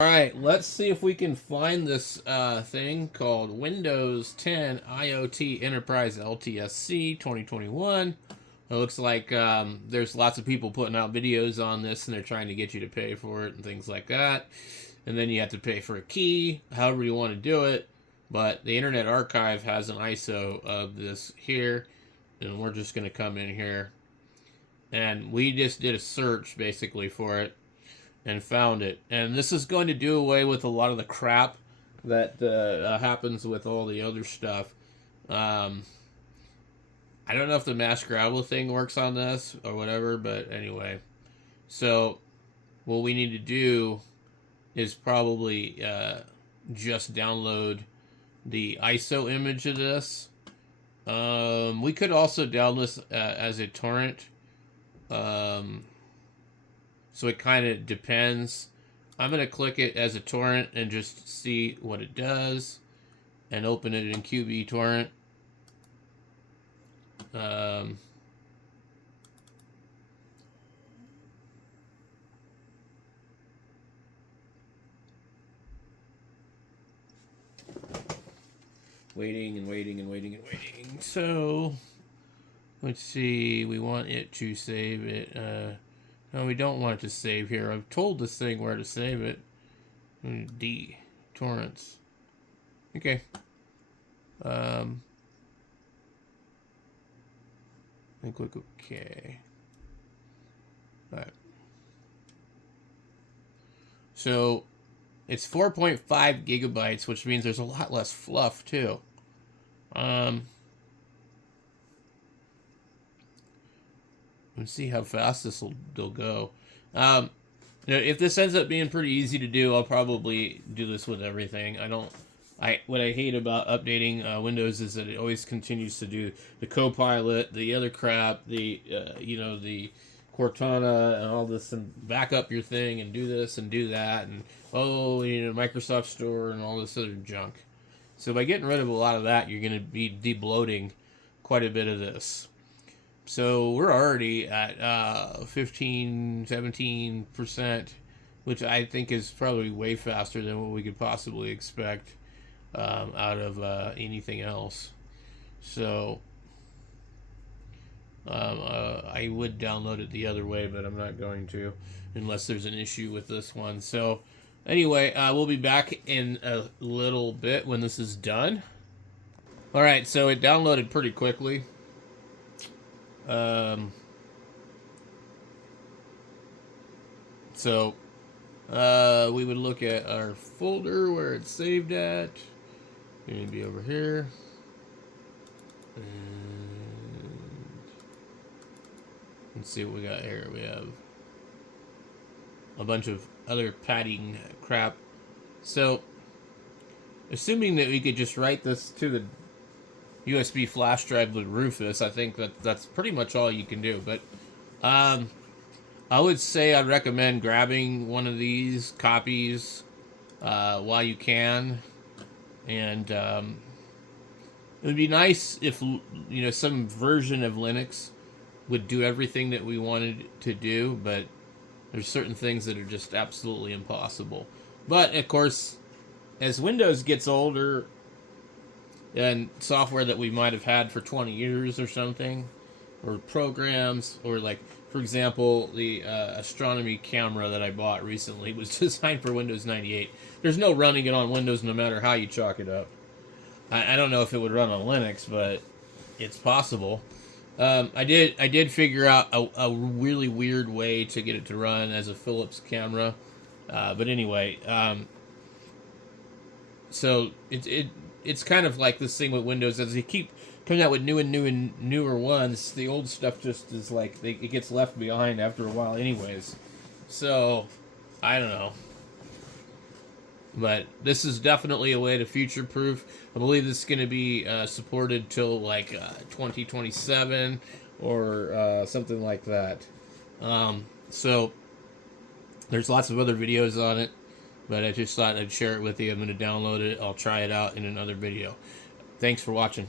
Alright, let's see if we can find this thing called Windows 10 IoT Enterprise LTSC 2021. It looks like there's lots of people putting out videos on this and they're trying to get you to pay for it and things like that. And then you have to pay for a key, however you want to do it. But the Internet Archive has an ISO of this here. And we're just going to come in here. And we just did a search basically for it and found it. And this is going to do away with a lot of the crap that happens with all the other stuff. I don't know if the mass gravel thing works on this or whatever, but anyway. So what we need to do is probably just download the ISO image of this. We could also download this as a torrent. So it kind of depends. I'm going to click it as a torrent and just see what it does and open it in QB torrent. Waiting and waiting and waiting and waiting. So let's see. We want it to save it. No, we don't want it to save here. I've told this thing where to save it. D. Torrents. Okay. And click OK. Alright. So, it's 4.5 gigabytes, which means there's a lot less fluff, too. Let's see how fast this will go. If this ends up being pretty easy to do, I'll probably do this with everything. What I hate about updating Windows is that it always continues to do the Copilot, the other crap, the Cortana and all this, and back up your thing and do this and do that, and Microsoft Store and all this other junk. So by getting rid of a lot of that, you're going to be debloating quite a bit of this. So we're already at 15, 17%, which I think is probably way faster than what we could possibly expect out of anything else. So I would download it the other way, but I'm not going to unless there's an issue with this one. So anyway, we'll be back in a little bit when this is done. All right, so it downloaded pretty quickly. So we would look at our folder where it's saved at. It's gonna be over here. And let's see what we got here. We have a bunch of other padding crap. So assuming that we could just write this to the USB flash drive with Rufus, I think that's pretty much all you can do. But I would say I'd recommend grabbing one of these copies while you can, and it would be nice if some version of Linux would do everything that we wanted to do, but there's certain things that are just absolutely impossible. But of course, as Windows gets older, and software that we might have had for 20 years or something, or programs, or like, for example, the astronomy camera that I bought recently was designed for Windows 98. There's no running it on Windows no matter how you chalk it up. I don't know if it would run on Linux, but it's possible. I did figure out a really weird way to get it to run as a Philips camera. But anyway, so it's kind of like this thing with Windows. As they keep coming out with newer ones, the old stuff just is like it gets left behind after a while anyways. So I don't know, but this is definitely a way to future proof. I believe this is going to be supported till like 2027 or something like that. So there's lots of other videos on it, but I just thought I'd share it with you. I'm going to download it. I'll try it out in another video. Thanks for watching.